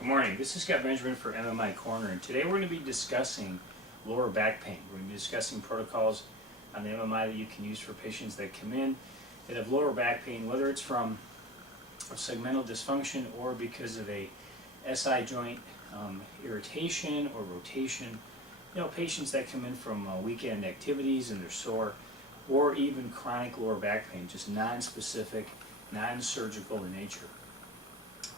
Good morning. This is Scott Benjamin for MMI Corner, and today we're going to be discussing lower back pain. We're going to be discussing protocols on the MMI that you can use for patients that come in that have lower back pain, whether it's from a segmental dysfunction or because of a SI joint irritation or rotation. You know, patients that come in from weekend activities and they're sore, or even chronic lower back pain, just non-specific, non-surgical in nature.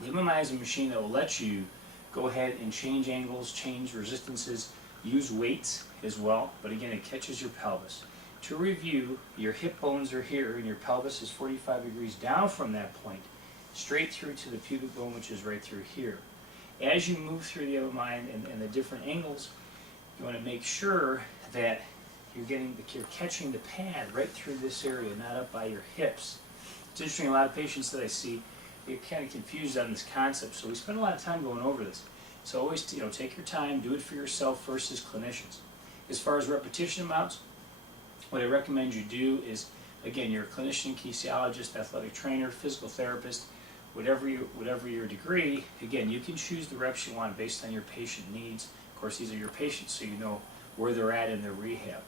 The MMI is a machine that will let you go ahead and change angles, change resistances, use weights as well, but again, it catches your pelvis. To review, your hip bones are here and your pelvis is 45 degrees down from that point, straight through to the pubic bone, which is right through here. As you move through the MMI and the different angles, you want to make sure that you're catching the pad right through this area, not up by your hips. It's interesting, a lot of patients that I see get kind of confused on this concept, so we spend a lot of time going over this. So always, take your time, do it for yourself first as clinicians. As far as repetition amounts, what I recommend you do is, again, you're a clinician, kinesiologist, athletic trainer, physical therapist, whatever your degree, again, you can choose the reps you want based on your patient needs. Of course, these are your patients, so you know where they're at in their rehab.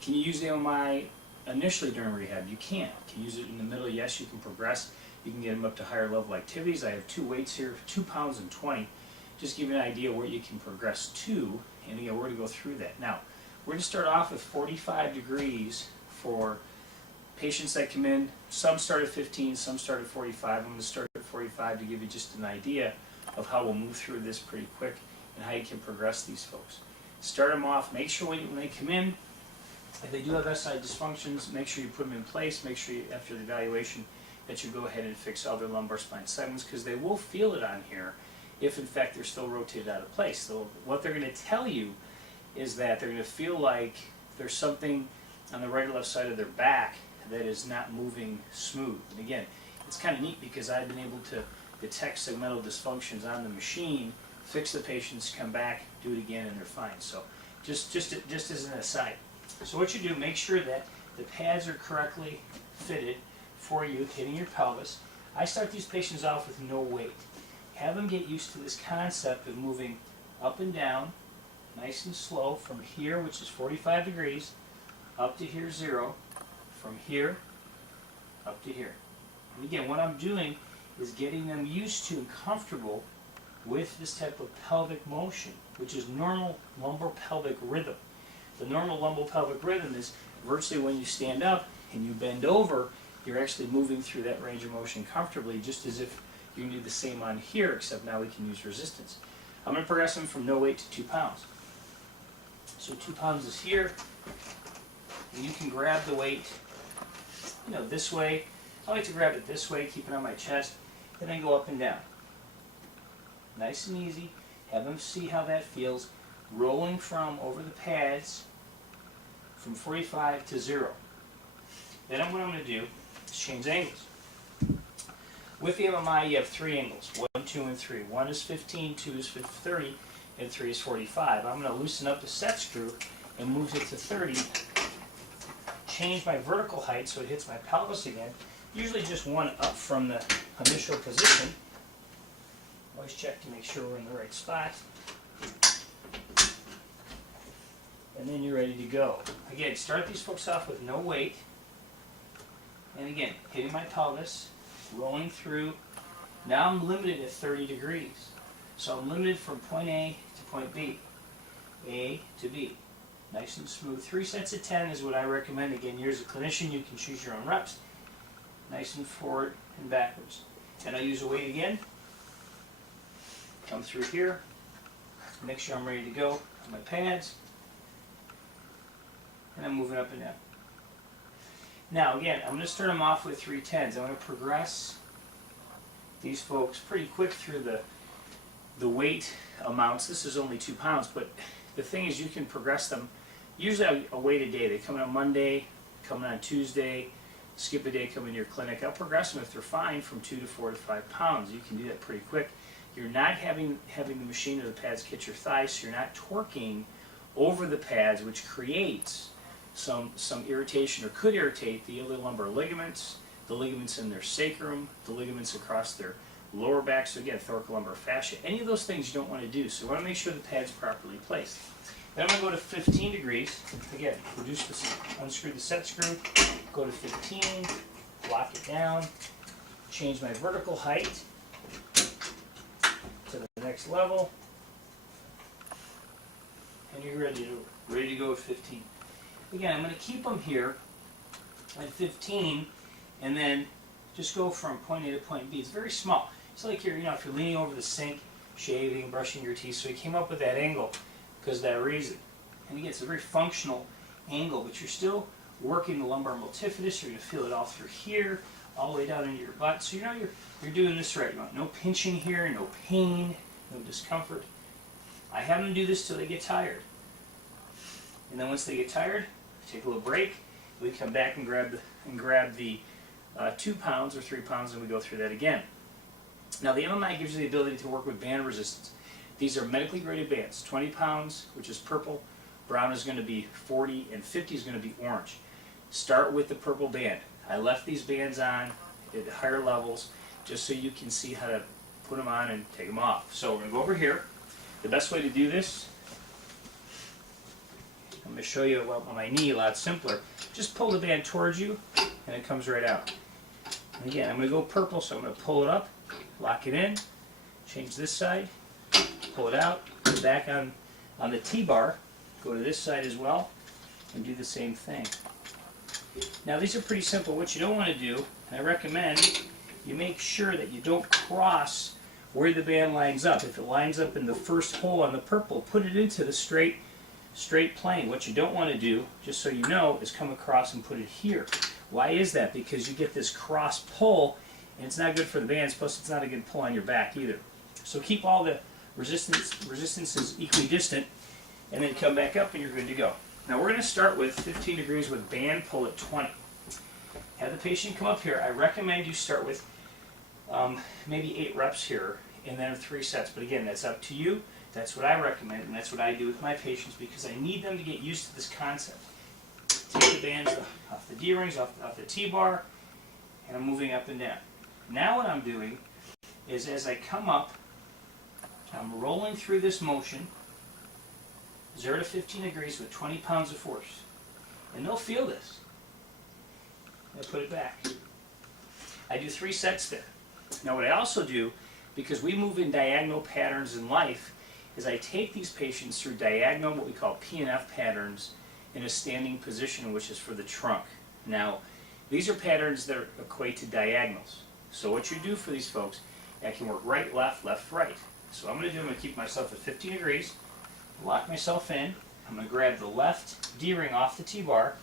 Can you use the MMI initially during rehab? You can. Can you use it in the middle? Yes, you can progress. You can get them up to higher level activities. I have two weights here, 2 pounds and 20. Just give you an idea where you can progress to, and again, we're going to go through that. Now, we're going to start off with 45 degrees for patients that come in. Some start at 15, some start at 45. I'm going to start at 45 to give you just an idea of how we'll move through this pretty quick and how you can progress these folks. Start them off. Make sure when they come in, if they do have SI dysfunctions, make sure you put them in place. Make sure after the evaluation that you go ahead and fix all their lumbar spine segments, because they will feel it on here if in fact they're still rotated out of place. So what they're going to tell you is that they're going to feel like there's something on the right or left side of their back that is not moving smooth. And again, it's kind of neat because I've been able to detect segmental dysfunctions on the machine, fix the patients, come back, do it again, and they're fine. So just as an aside. So what you do, make sure that the pads are correctly fitted for you, hitting your pelvis. I start these patients off with no weight. Have them get used to this concept of moving up and down, nice and slow, from here, which is 45 degrees, up to here, 0, from here, up to here. And again, what I'm doing is getting them used to and comfortable with this type of pelvic motion, which is normal lumbar pelvic rhythm. The normal lumbar pelvic rhythm is virtually when you stand up and you bend over, you're actually moving through that range of motion comfortably, just as if you can do the same on here, except now we can use resistance. I'm going to progress them from no weight to 2 pounds. So 2 pounds is here, and you can grab the weight, this way. I like to grab it this way, keep it on my chest, and then go up and down. Nice and easy. Have them see how that feels, rolling from over the pads from 45 to 0. Then what I'm going to do is change angles. With the MMI, you have 3 angles, 1, 2, and 3. 1 is 15, 2 is 30, and 3 is 45. I'm going to loosen up the set screw and move it to 30. Change my vertical height so it hits my pelvis again. Usually just 1 up from the initial position. Always check to make sure we're in the right spot. And then you're ready to go. Again, start these folks off with no weight. And again, hitting my pelvis, rolling through. Now I'm limited at 30 degrees. So I'm limited from point A to point B. A to B. Nice and smooth. 3 sets of 10 is what I recommend. Again, you're as a clinician, you can choose your own reps. Nice and forward and backwards. And I use a weight again. Come through here. Make sure I'm ready to go on my pads. And I'm moving up and down. Now again, I'm going to start them off with 3 10s. I'm going to progress these folks pretty quick through the weight amounts. This is only 2 pounds, but the thing is you can progress them usually a weight a day. They come in on Monday, come in on Tuesday, skip a day, come into your clinic. I'll progress them if they're fine from 2 to 4 to 5 pounds. You can do that pretty quick. You're not having the machine or the pads hit your thighs, so you're not torquing over the pads, which creates some irritation or could irritate the iliolumbar ligaments, the ligaments in their sacrum, the ligaments across their lower back, so again, thoracolumbar fascia. Any of those things you don't want to do, so you want to make sure the pad's properly placed. Then I'm going to go to 15 degrees. Again, unscrew the set screw, go to 15, lock it down, change my vertical height to the next level, and you're ready to go at 15. Again, I'm going to keep them here at 15, and then just go from point A to point B. It's very small. It's like if you're leaning over the sink, shaving, brushing your teeth, so you came up with that angle because of that reason. And again, it's a very functional angle, but you're still working the lumbar multifidus. You're going to feel it all through here, all the way down into your butt. So you're doing this right. You want no pinching here, no pain, no discomfort. I have them do this till they get tired. And then once they get tired, take a little break. We come back and grab the 2 pounds or 3 pounds, and we go through that again. Now the MMI gives you the ability to work with band resistance. These are medically graded bands. 20 pounds, which is purple, brown is going to be 40, and 50 is going to be orange. Start with the purple band. I left these bands on at higher levels just so you can see how to put them on and take them off. So we're going to go over here. The best way to do this, I'm going to show you on my knee, a lot simpler. Just pull the band towards you and it comes right out. And again, I'm going to go purple, so I'm going to pull it up, lock it in, change this side, pull it out, put it back on the T-bar, go to this side as well, and do the same thing. Now these are pretty simple. What you don't want to do, and I recommend you make sure that you don't cross where the band lines up. If it lines up in the first hole on the purple, put it into the straight plane. What you don't want to do, just so you know, is come across and put it here. Why is that? Because you get this cross pull, and it's not good for the bands, plus it's not a good pull on your back either. So keep all the resistances equidistant, and then come back up and you're good to go. Now we're going to start with 15 degrees with band pull at 20. Have the patient come up here. I recommend you start with maybe 8 reps here, and then 3 sets. But again, that's up to you. That's what I recommend, and that's what I do with my patients because I need them to get used to this concept. Take the bands off the D-rings, off the T-bar, and I'm moving up and down. Now what I'm doing is as I come up, I'm rolling through this motion, 0 to 15 degrees with 20 pounds of force. And they'll feel this. I put it back. I do 3 sets there. Now what I also do, because we move in diagonal patterns in life, is I take these patients through diagonal, what we call P&F patterns, in a standing position, which is for the trunk. Now, these are patterns that equate to diagonals. So what you do for these folks, I can work right, left, right. So I'm going to keep myself at 15 degrees, lock myself in. I'm going to grab the left D-ring off the T-bar.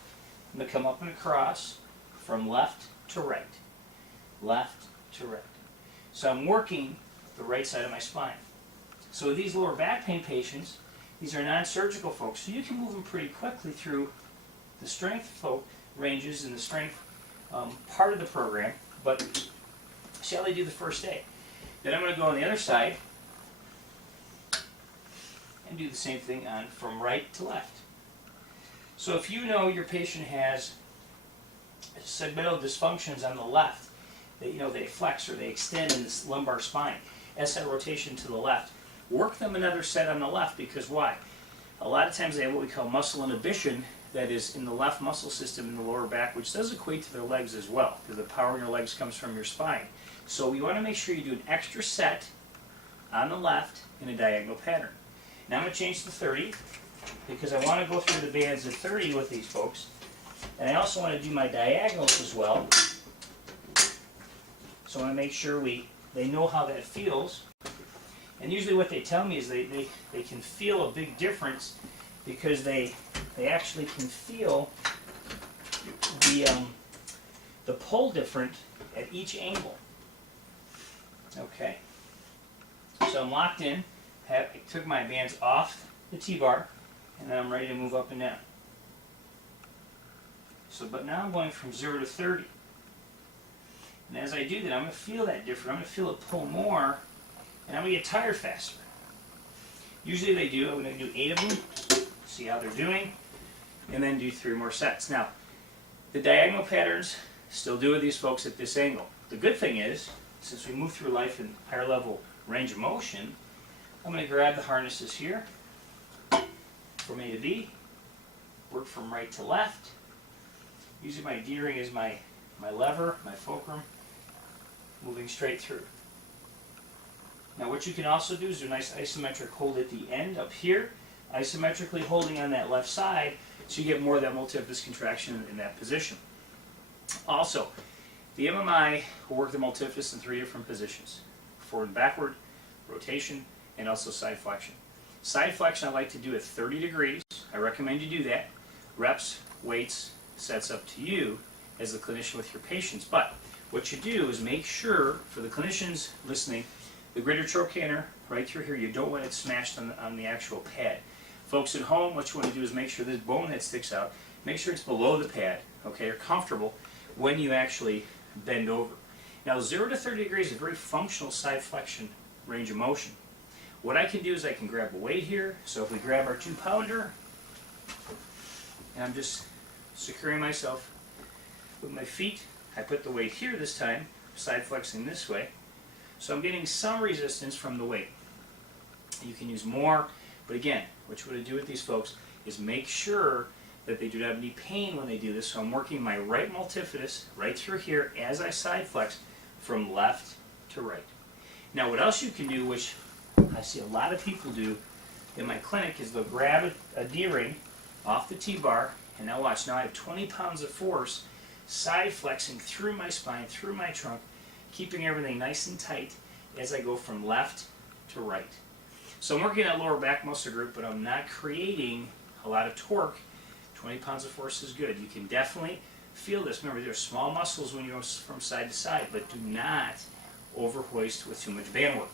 I'm going to come up and across from left to right. Left to right. So I'm working the right side of my spine. So with these lower back pain patients, these are non-surgical folks, so you can move them pretty quickly through the strength ranges and the strength part of the program, but see how they do the first day. Then I'm going to go on the other side and do the same thing from right to left. So if you know your patient has segmental dysfunctions on the left, they flex or they extend in this lumbar spine, SI rotation to the left, work them another set on the left, because why? A lot of times they have what we call muscle inhibition that is in the left muscle system in the lower back, which does equate to their legs as well, because the power in your legs comes from your spine. So we want to make sure you do an extra set on the left in a diagonal pattern. Now I'm going to change to 30, because I want to go through the bands at 30 with these folks, and I also want to do my diagonals as well. So I want to make sure they know how that feels. And usually what they tell me is they can feel a big difference because they actually can feel the pull different at each angle. Okay. So I'm locked in. I took my bands off the T-bar, and then I'm ready to move up and down. But now I'm going from 0 to 30. And as I do that, I'm going to feel that different. I'm going to feel it pull more, and I'm going to get tired faster. Usually they do. I'm going to do 8 of them, see how they're doing, and then do 3 more sets. Now, the diagonal patterns still do with these folks at this angle. The good thing is, since we move through life in higher level range of motion, I'm going to grab the harnesses here from A to B, work from right to left, using my D-ring as my lever, my fulcrum, moving straight through. Now what you can also do is do a nice isometric hold at the end up here, isometrically holding on that left side so you get more of that multifidus contraction in that position. Also, the MMI will work the multifidus in 3 different positions: forward and backward, rotation, and also side flexion. Side flexion I like to do at 30 degrees. I recommend you do that. Reps, weights, sets up to you as the clinician with your patients. But what you do is make sure, for the clinicians listening, the greater trochanter right through here, you don't want it smashed on the actual pad. Folks at home, what you want to do is make sure this bone that sticks out, make sure it's below the pad, okay, or comfortable when you actually bend over. Now 0 to 30 degrees is a very functional side flexion range of motion. What I can do is I can grab a weight here. So if we grab our 2-pounder, and I'm just securing myself with my feet, I put the weight here this time, side flexing this way. So I'm getting some resistance from the weight. You can use more, but again, what you want to do with these folks is make sure that they do not have any pain when they do this. So I'm working my right multifidus right through here as I side flex from left to right. Now what else you can do, which I see a lot of people do in my clinic, is they'll grab a D-ring off the T-bar, and now watch, now I have 20 pounds of force side flexing through my spine, through my trunk, keeping everything nice and tight as I go from left to right. So I'm working that lower back muscle group, but I'm not creating a lot of torque. 20 pounds of force is good. You can definitely feel this. Remember, they're small muscles when you go from side to side, but do not overhoist with too much band work.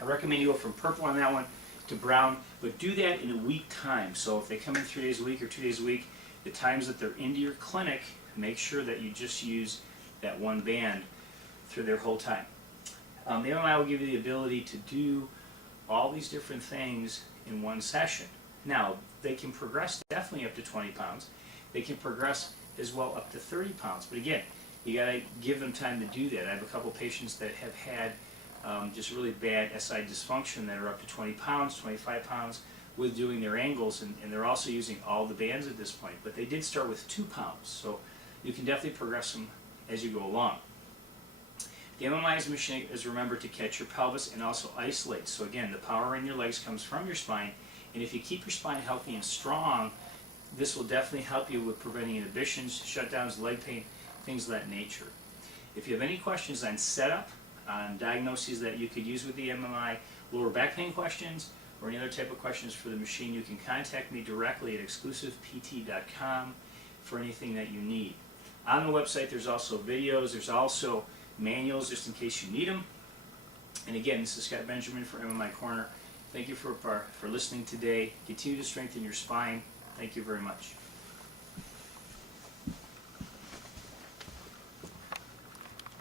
I recommend you go from purple on that one to brown, but do that in a week time. So if they come in 3 days a week or 2 days a week, the times that they're into your clinic, make sure that you just use that one band through their whole time. The MMI will give you the ability to do all these different things in one session. Now, they can progress definitely up to 20 pounds. They can progress as well up to 30 pounds. But again, you got to give them time to do that. I have a couple patients that have had just really bad SI dysfunction that are up to 20 pounds, 25 pounds with doing their angles, and they're also using all the bands at this point. But they did start with 2 pounds, so you can definitely progress them as you go along. The MMI machine is, remember, to catch your pelvis and also isolate. So again, the power in your legs comes from your spine, and if you keep your spine healthy and strong, this will definitely help you with preventing inhibitions, shutdowns, leg pain, things of that nature. If you have any questions on setup, on diagnoses that you could use with the MMI, lower back pain questions, or any other type of questions for the machine, you can contact me directly at exclusivept.com for anything that you need. On the website, there's also videos, there's also manuals just in case you need them. And again, this is Scott Benjamin for MMI Corner. Thank you for listening today. Continue to strengthen your spine. Thank you very much.